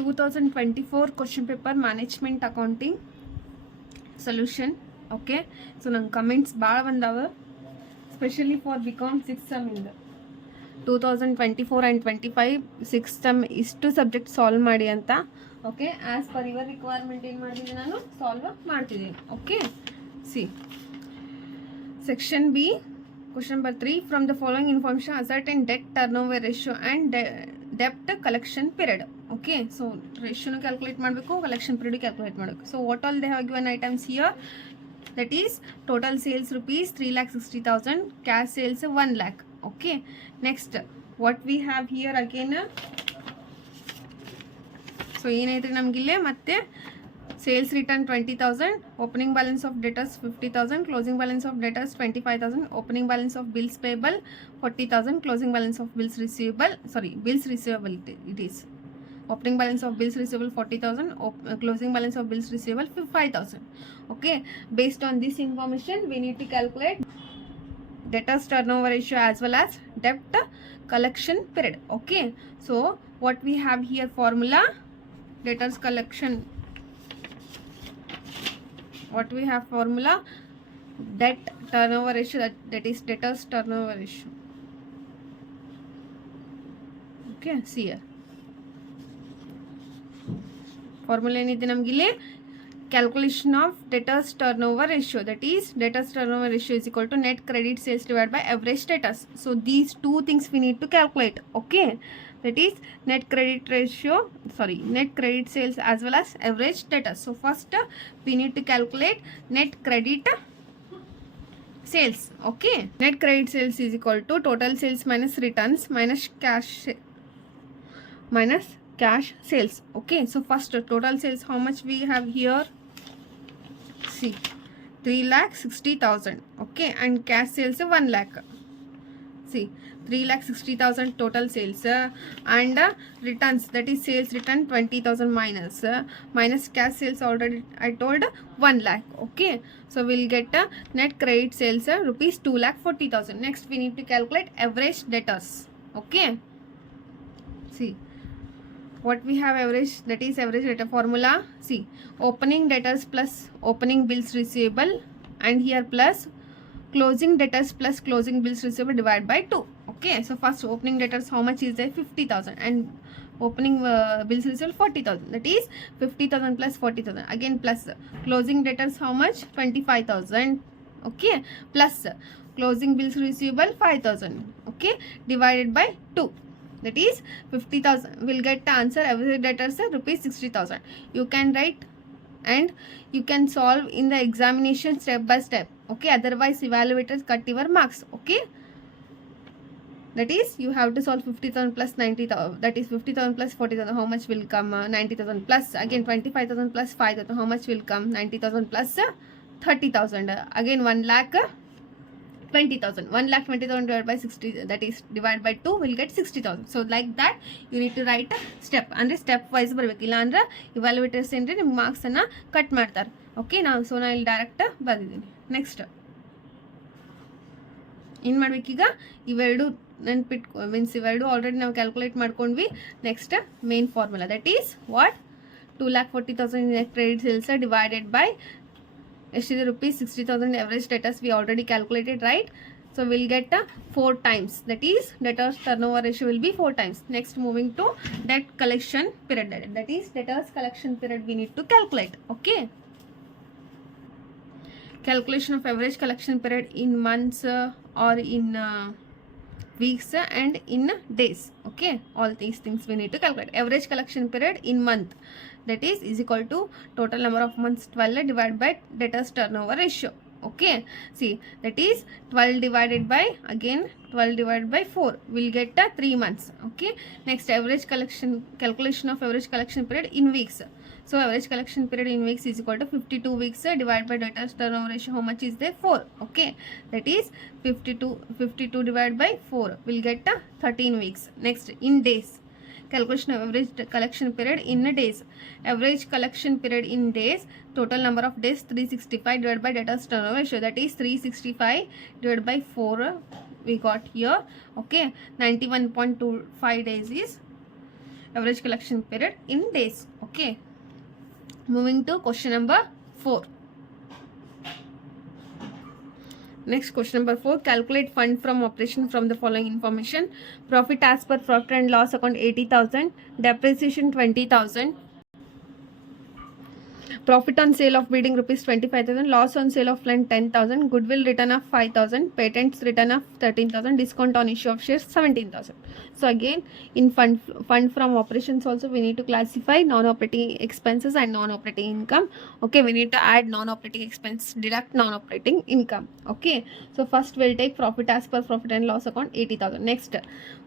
2024 question paper management accounting solution. Okay, so ನಂಗೆ comments ಭಾಳ ಬಂದಾವ, specially for BCom 6th sem ಇಂದ 2024 and 25 6th sem ಇಷ್ಟು subject solve ಮಾಡಿ ಅಂತ. Okay, as per your requirement ಏನು ಮಾಡಿದ್ದೀನಿ ನಾನು ಸಾಲ್ವ್ ಮಾಡ್ತಿದ್ದೀನಿ. Okay, see section B question number 3, from the following information ascertain debt turnover ratio and debt collection period. Okay, so ratio nu calculate ಮಾಡಬೇಕು, collection period calculate ಮಾಡಬೇಕು. So what all they have given items here, that is total sales rupees 3,60,000, cash sales 1 lakh. Okay, next what we have here again, so ಏನೈತ್ರಿ ನಮಗಿಲ್ಲೇ ಮತ್ತೆ sales return 20,000, opening balance of debtors 50,000, closing balance of debtors 25,000, opening balance of bills payable 40,000, closing balance of bills receivable, bills receivable it is opening balance of bills receivable 40,000, closing balance of bills receivable 5,000. Okay, based on this information we need to calculate debtors turnover ratio as well as debt collection period. Okay, so what we have here formula, debtors collection, what we have formula, debt turnover ratio, that is debtors turnover ratio. Okay, see here formula ಏನಿದೆ ನಮಗಿಲ್ಲಿ, calculation of debtors turnover ratio, that is debtors turnover ratio is equal to net credit sales divided by average debtors. So these two things we need to calculate. Okay, that is net credit ratio, net credit sales as well as average debtors. So first we need to calculate net credit sales. Okay, net credit sales is equal to total sales minus returns minus cash sales. Okay, so first total sales, how much we have here, see 3,60,000. Okay, and cash sales 1 lakh. See 3,60,000 total sales, and returns, that is sales return 20,000 minus cash sales, already I told 1 lakh. Okay, so we'll get net credit sales rupees 2,40,000. Next we need to calculate average debtors. Okay, see what we have average, that is average debtor formula, see opening debtors plus opening bills receivable, and here plus closing debtors plus closing bills receivable divided by 2. Okay, so first opening debtors, how much is there, 50,000, and opening bills receivable 40,000, that is 50,000 plus 40,000, again plus closing debtors, how much, 25,000. Okay, plus closing bills receivable 5,000. Okay, divided by 2, that is 50,000. We'll get the answer, average debtors rupees 60,000. You can write and you can solve in the examination step by step. Okay, otherwise evaluators cut your marks. Okay, that is you have to solve 50,000 plus 90,000, that is 50,000 plus 40,000, how much will come, 90,000 plus again 25,000 plus 5,000, how much will come, 90,000 plus 30,000, again 1,20,000. 1,20,000 divided by 60, that is divided by 2, will get 60,000. So like that you need to write a step, andre step wise ಬರಬೇಕು, ಇಲ್ಲ ಅಂದ್ರೆ evaluators ಏನ್ರಿ ನಿಮ್ಮ marks ಅನ್ನ cut ಮಾಡ್ತಾರೆ. Okay, ನಾನು ಇಲ್ಲಿ direct ಬರ್ದಿದ್ದೀನಿ. Next ಏನು ಮಾಡ್ಬೇಕೀಗ, ಇವೆರಡು ನೆನ್ಪಿಟ್ಕೊ, ಮೀನ್ಸ್ ಇವೆರಡು ಆಲ್ರೆಡಿ ನಾವು ಕ್ಯಾಲ್ಕುಲೇಟ್ ಮಾಡ್ಕೊಂಡ್ವಿ. Next main formula, that is what, 2,40,000 net credit sales divided by ಎಷ್ಟಿದೆ rupees 60,000 average debtors we already calculated, right? So we'll get 4 times, that is debtors turnover ratio will be 4 times. Next moving to debt collection period, that is debtors collection period we need to calculate. Okay, calculation of average collection period in months or in weeks and in days. Okay, all these things we need to calculate. Average collection period in month, that is equal to total number of months 12 divided by debtors turnover ratio. Okay, see that is 12 divided by, again 12 divided by 4, we'll get 3 months. Okay, next average collection, calculation of average collection period in weeks. So average collection period in weeks is equal to 52 weeks divided by debtors turnover ratio, how much is there, 4. Okay, that is 52 divided by 4, we'll get 13 weeks. Next in days, calculation of average collection period in days. Average collection period in days, total number of days 365 divided by debtors turnover ratio, that is 365 divided by 4 we got here. Okay, 91.25 days is average collection period in days. Okay, moving to question number 4. Next, question number 4. Calculate fund from operation from the following information. Profit as per profit and loss account 80,000, depreciation 20,000, profit on sale of building rupees 25,000, loss on sale of land 10,000, goodwill return of 5,000, patents return of 13,000, discount on issue of shares 17,000. So again, in fund from operations also we need to classify non-operating expenses and non-operating income. Okay, we need to add non-operating expense, deduct non-operating income. Okay, so first we'll take profit as per profit and loss account 80,000. Next,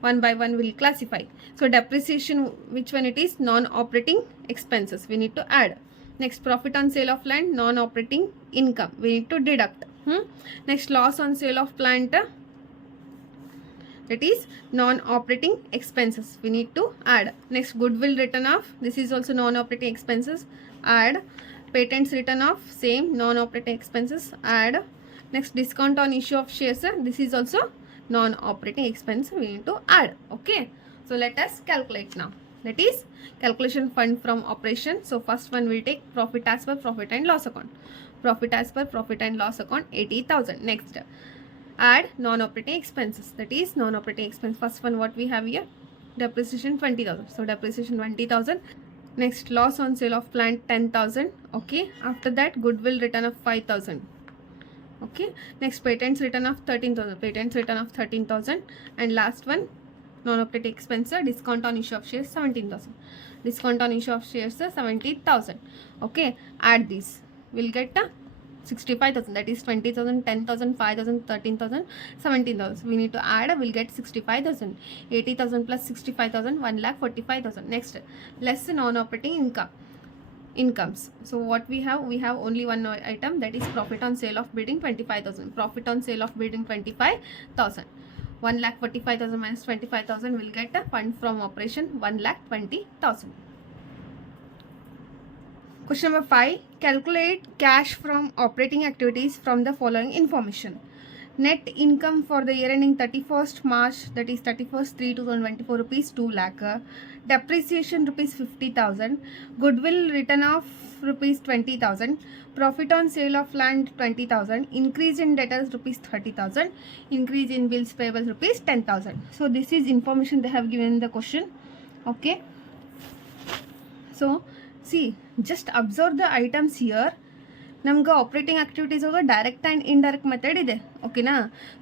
one by one we'll classify. So depreciation, which one it is? Non-operating expenses we need to add. Next, profit on sale of land, non-operating income we need to deduct. Next, loss on sale of plant, that is non-operating expenses we need to add. Next, goodwill written off, this is also non-operating expenses, add. Patents written off, same non-operating expenses, add. Next, discount on issue of shares, this is also non-operating expense we need to add. Okay, so let us calculate now. That is calculation fund from operation. So first one will take profit as per profit and loss account. Profit as per profit and loss account 80,000. Next, add non-operating expenses. That is non-operating expense. First one what we have here, depreciation 20,000. So depreciation 20,000. Next, loss on sale of plant 10,000. Okay. After that, goodwill return of 5,000. Okay. Next, patents return of 13,000. Patents return of 13,000. And last one, non-operating expense, discount on issue of shares 17,000. Discount on issue of shares 70,000. Okay, add these, we'll get 65,000. That is 20,000, 10,000, 5,000, 13,000, 17,000. We need to add, we'll get 65,000. 80,000 plus 65,000, 1,45,000. Next, less non-operating incomes. So what we have only one item, that is profit on sale of building 25,000. Profit on sale of building 25,000. 1,45,000 minus 25,000 will get a fund from operation 1,20,000. Question number 5. Calculate cash from operating activities from the following information. Net income for the year ending 31st March, that is 31st 3/2024, rupees 2 lakh. Depreciation rupees 50,000. Goodwill written off rupees 20,000. Profit on sale of land 20,000. Increase in debtors rupees 30,000. Increase in bills payable rupees 10,000. So this is information they have given in the question. Okay, so see, just observe the items here. ನಮ್ಗೆ operating activities ಒಳಗೆ direct and indirect method ಇದೆ. ಓಕೆನಾ?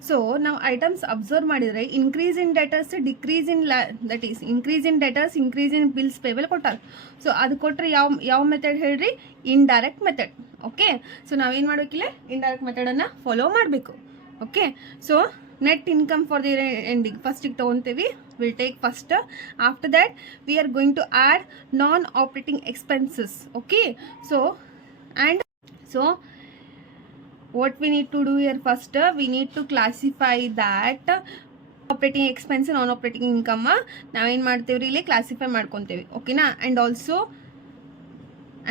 So ನಾವು items observe ಮಾಡಿದರೆ increase in debtors, decrease in that is increase in debtors, increase in bills payable ಕೊಟ್ಟಾರ. So ಅದು ಕೊಟ್ಟರೆ ಯಾವ ಮೆಥಡ್ ಹೇಳ್ರಿ? Indirect method. ಓಕೆ, ಸೊ ನಾವೇನು ಮಾಡಬೇಕಿಲ್ಲ, ಇಂಡೈರೆಕ್ಟ್ ಮೆಥಡನ್ನು ಫಾಲೋ ಮಾಡಬೇಕು. Okay, so net income for the ending first ಗೆ ತಗೊಂತೀವಿ, we'll take first. After that we are going to add non operating expenses. Okay, so what we need to do here, first we need to classify that operating expense non operating income ನಾವೇನು ಮಾಡ್ತೀವಿ ಇಲ್ಲಿ classify ಮಾಡ್ಕೊತೀವಿ. ಓಕೆನಾ? and also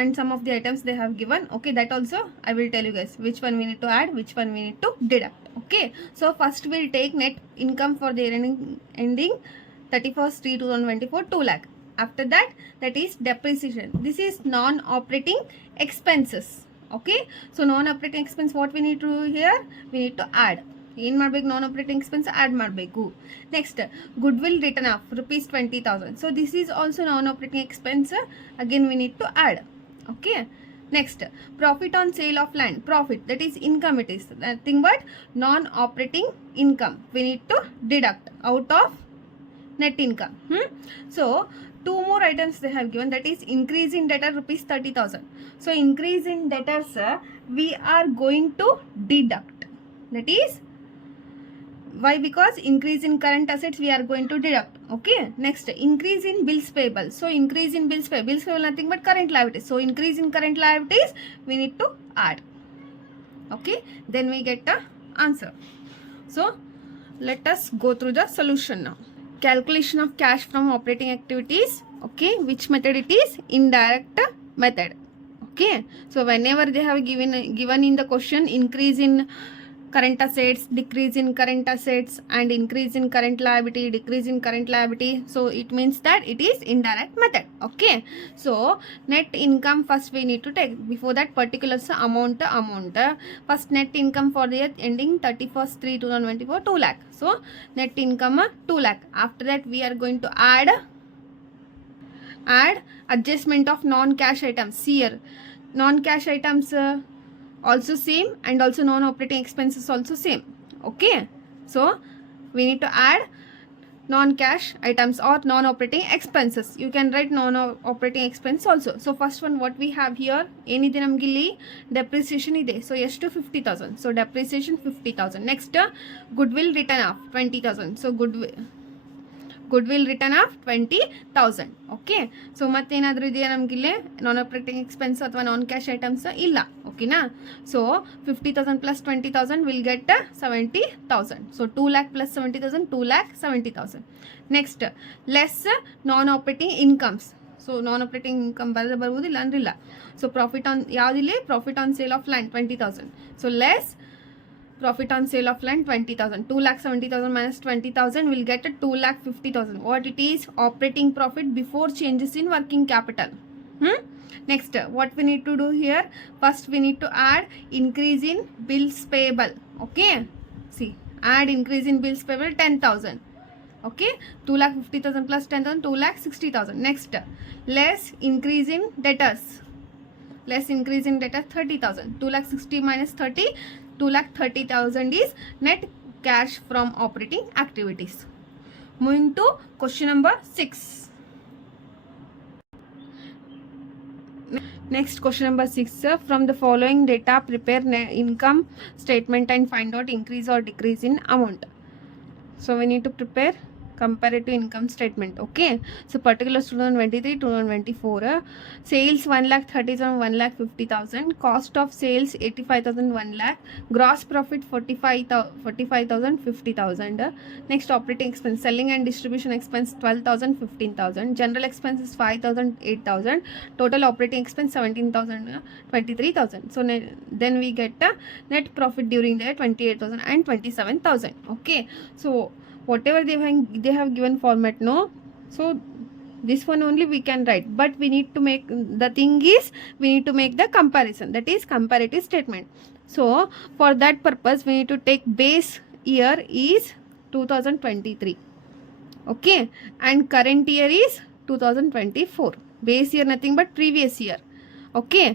and some of the items they have given. Okay, that also I will tell you guys which one we need to add, which one we need to deduct. Okay, so first we'll take net income for the ending 31st 3/2024, 2 lakh. After that, that is depreciation. This is non-operating expenses. Okay, so non-operating expense what we need to do here, we need to add. ಏನು ಮಾಡಬೇಕು? Non operating expense add ಮಾಡಬೇಕು. Next, goodwill return of rupees 20,000. So this is also non operating expense, again we need to add. Okay, next, profit on sale of land, profit, that is income, it is nothing but non operating income we need to deduct out of net income. So two more items they have given, that is increase in debtor rupees 30,000. so increase in debtors we are going to deduct. That is why? Because increase in current assets we are going to deduct. Okay, next, increase in bills payable. So increase in bills payable nothing but current liabilities. So increase in current liabilities we need to add. Okay, then we get the answer. So let us go through the solution now. Calculation of cash from operating activities. Okay, which method it is? Indirect method. Okay, so whenever they have given in the question increase in current assets, decrease in current assets, and increase in current liability, decrease in current liability. So it means that it is indirect method. Okay, so net income first we need to take. Before that, particulars amount. First net income for the year ending 31st/3/2024 2 lakh. So net income 2 lakh. After that we are going to add adjustment of non-cash items. Here non-cash items also same, and also non-operating expenses also same. Okay, so we need to add non-cash items or non-operating expenses. You can write non-operating expense also. So first one what we have here, ಏನಿದೆ ನಮ್ಗೆ ಇಲ್ಲಿ depreciation ಇದೆ. So ಎಷ್ಟು 50,000. So depreciation 50,000. Next goodwill written off 20,000. So goodwill written off 20,000. Okay, so ಮತ್ತೇನಾದರೂ ಇದೆಯಾ ನಮಗಿಲ್ಲೇ ನಾನ್ operating expense ಅಥವಾ non cash items ಇಲ್ಲ. ಓಕೆನಾ, so 50,000 plus 20,000 will get 70,000. So 2 lakh plus 70,000 2,70,000. Next less non operating incomes. So non operating income ಬರ್ಬೋದು, ಇಲ್ಲ ಅಂದ್ರಿಲ್ಲ. So profit on ಯಾವುದಿಲ್ಲ, profit on sale of land 20,000. So less profit on sale of land 20,000. 2,70,000 minus 20,000 will get a 2,50,000. What it is? Operating profit before changes in working capital. Next, what we need to do here? First we need to add increase in bills payable. Okay, see, add increase in bills payable 10,000. Okay, 2,50,000 plus 10,000 2,60,000. Next, less increase in debtors. Less increase in debtors 30,000. 2,60,000 minus 30, 2,30,000 is net cash from operating activities. Moving to question number 6. Next, question number 6. From the following data, prepare income statement and find out increase or decrease in amount. So we need to prepare comparative income statement. Okay, so particulars 2023 2024 sales 1,30,000 1,50,000, cost of sales 85,000 1 lakh, gross profit 45,000 50,000. Next, operating expense, selling and distribution expense 12,000 15,000, general expenses 5,000 8,000, total operating expense 17,000 23,000. So then we get net profit during the 28,000 and 27,000. Okay, so whatever they have given format, no, so this one only we can write, but we need to make, the thing is we need to make the comparison, that is comparative statement. So for that purpose we need to take base year is 2023. Okay, and current year is 2024. Base year nothing but previous year. Okay,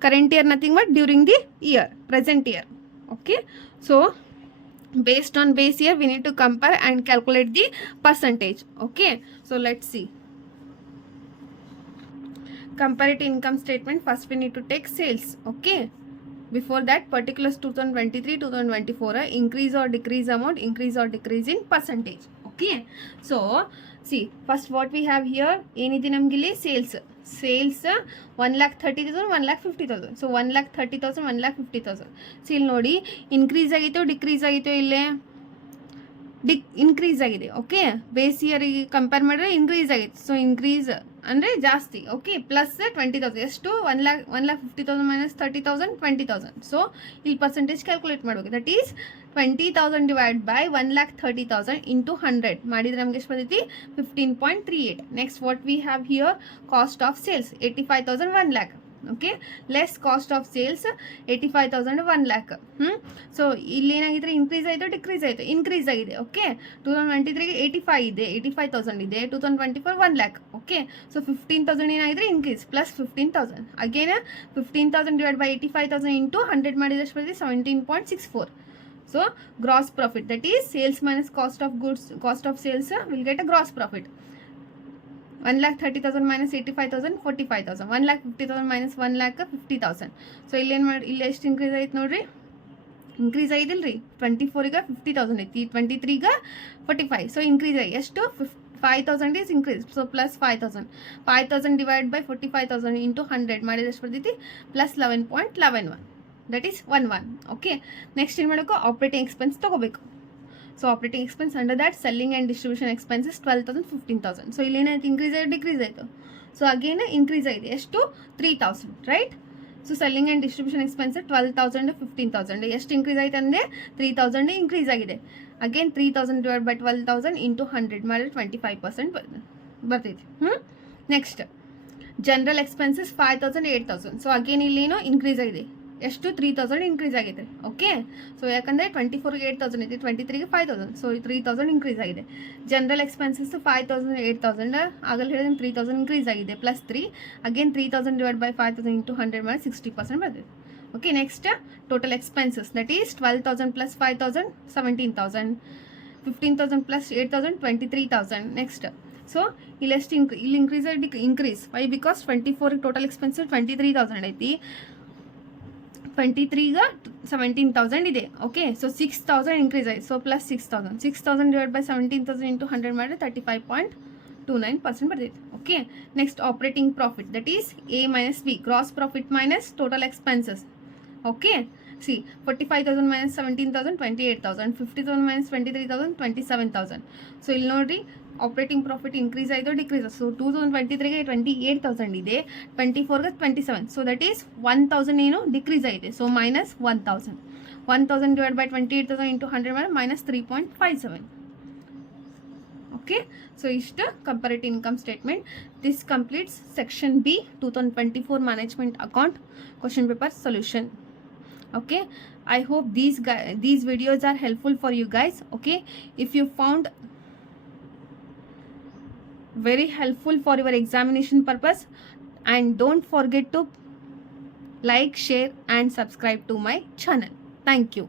current year nothing but during the year, present year. Okay, so based on base year we need to compare and calculate the percentage. Okay, so let's see. Comparative income statement, first we need to take sales. Okay, before that particulars 2023 2024 increase or decrease amount, increase or decrease in percentage. Okay, so see, first what we have here, ಏನೈತಿ ನಮಗಿಲ್ಲಿ sales 1,30,000 1,50,000. So 1,30,000 1,50,000. So ಇಲ್ಲಿ ನೋಡಿ increase ಆಗಿತ್ತು decrease ಆಗಿತ್ತು, ಇಲ್ಲೇ increase ಆಗಿದೆ. Okay, base ಇಯರಿಗೆ compare ಮಾಡಿದ್ರೆ increase ಆಗಿತ್ತು. ಸೊ ಇನ್ಕ್ರೀಸ್ ಅಂದರೆ ಜಾಸ್ತಿ. ಓಕೆ, ಪ್ಲಸ್ 20,000 ಎಷ್ಟು 1,50,000 ಮೈನಸ್ 30,000 20,000. ಸೊ ಇಲ್ಲಿ ಪರ್ಸೆಂಟೇಜ್ ಕ್ಯಾಲ್ಕುಲೇಟ್ ಮಾಡಬೇಕು. That is 20,000 divide by 1,30,000 into 100 ಮಾಡಿದರೆ ನಮಗೆ ಎಷ್ಟು ಬರ್ತೈತಿ 15.38. Next what we have here, cost of sales 85,000 1 lakh. Okay, less cost of sales 85,000 1 lakh. So ಇಲ್ಲಿ ಏನಾಗಿದ್ರೆ ಇನ್ಕ್ರೀಸ್ ಆಯಿತು ಡಿಕ್ರೀಸ್ ಆಯಿತು, ಇನ್ಕ್ರೀಸ್ ಆಗಿದೆ. ಓಕೆ, 2023ಗೆ 85,000 ಇದೆ, 2024 1 lakh. ಓಕೆ, ಸೊ 15,000 ಏನಾಗಿದ್ರೆ increase plus 15,000. Again 15,000 divide by 85,000 into 100 ಮಾಡಿದ್ರೆ ಎಷ್ಟು ಬರ್ತದೆ 17.64. So gross profit, that is sales minus cost of goods, cost of sales will get a gross profit. 1,30,000 minus 85,000 45,000, 1,50,000 minus 1,50,000. So ಇಲ್ಲಿ ಎಷ್ಟು increase ಆಯ್ತು ನೋಡ್ರಿ, increase ಆಗಿದಿಲ್ರಿ 24ಗೆ 50,000 ಐತಿ, 23ಗೆ 45. So increase ಆಗಿ ಎಷ್ಟು 5,000 is increase. So plus 5,000 divided by 45,000 into 100 ಮಾಡಿದ್ರೆ ಎಷ್ಟು ಬರ್ತೈತಿ plus 11.11. That is 11. Okay, next ಏನು ಮಾಡಬೇಕು, ಆಪ್ರೇಟಿಂಗ್ ಎಕ್ಸ್ಪೆನ್ಸ್ ತೊಗೋಬೇಕು. So operating expense under that selling and distribution expenses 12,000 15,000. So ಇಲ್ಲಿ ಏನಾಯ್ತು ಇನ್ಕ್ರೀಸ್ ಆಯಿತು ಡಿಕ್ರೀಸ್ ಆಯಿತು. ಸೊ ಅಗೇನ್ ಇನ್ಕ್ರೀಸ್ ಆಗಿದೆ ಎಷ್ಟು 3,000, right. So selling and distribution expense 12,000 15,000 ಎಷ್ಟು ಇನ್ಕ್ರೀಸ್ ಆಯ್ತು ಅಂದರೆ 3,000 ಇನ್ಕ್ರೀಸ್ ಆಗಿದೆ. ಅಗೇನ್ 3,000 ಡಿವೈಡ್ ಬೈ 12,000 ಇಂಟು 100 ಮಾಡಿದ್ರೆ 25% ಬರ್ತೈತಿ. Next general expenses 5,000 8,000. So again ಇಲ್ಲೇನೋ ಇನ್ಕ್ರೀಸ್ ಆಗಿದೆ. ಎಷ್ಟು 3,000 ಇನ್ಕ್ರೀಸ್ ಆಗಿದೆ. ಓಕೆ, ಸೊ ಯಾಕಂದರೆ 24ಗೆ 8,000 ಇದೆ, 23ಗೆ 5,000. ಸೊ 3,000 ಇನ್ಕ್ರೀಸ್ ಆಗಿದೆ. ಜನರಲ್ ಎಕ್ಸ್ಪೆನ್ಸಸ್ 5,000 8,000 ಆಗಲ್ಲಿ ಹೇಳಿದ್ರೆ 3,000 ಇನ್ಕ್ರೀಸ್ ಆಗಿದೆ plus 3 again 3,000 divide by 5,000 into 100 ಮಾಡಿ 60% ಬರ್ತದೆ. Okay, next total expenses that is 12,000 plus 5,000 17,000, 15,000 plus 8,000 23,000. Next so ಇಲ್ಲೆಷ್ಟು ಇಲ್ಲಿ increase why because 24 total expenses 23,000 ಐತಿ, 23ಗೆ 17,000 ಇದೆ. ಓಕೆ, ಸೊ 6,000 ಇನ್ಕ್ರೀಸ್ ಆಯ್ತು. So plus 6,000 divide by 17,000 into 100 ಮಾಡಿದ್ರೆ 35.29% ಬರ್ತೈತೆ. Okay, next operating profit that is A minus B, gross profit minus total expenses. Okay, see 45,000 minus 17,000 28,000, 50,000 minus 23,000 27,000. So ಇಲ್ಲಿ ನೋಡಿರಿ operating profit increase ಆಯಿತು decrease. So 2023ಗೆ 28,000 ಇದೆ, 24ಗೆ 27. So that is 1,000 ಏನು decrease ಆಗಿದೆ. So minus 1,000 divide by 28,000 into 100 ಮಾಡಿ minus 3.57. Okay, so ಇಷ್ಟು comparative income statement. This completes section B 2024 management account question paper solution. Okay, I hope these videos are helpful for you guys. Okay, if you found very helpful for your examination purpose, and don't forget to like, share and subscribe to my channel. Thank you.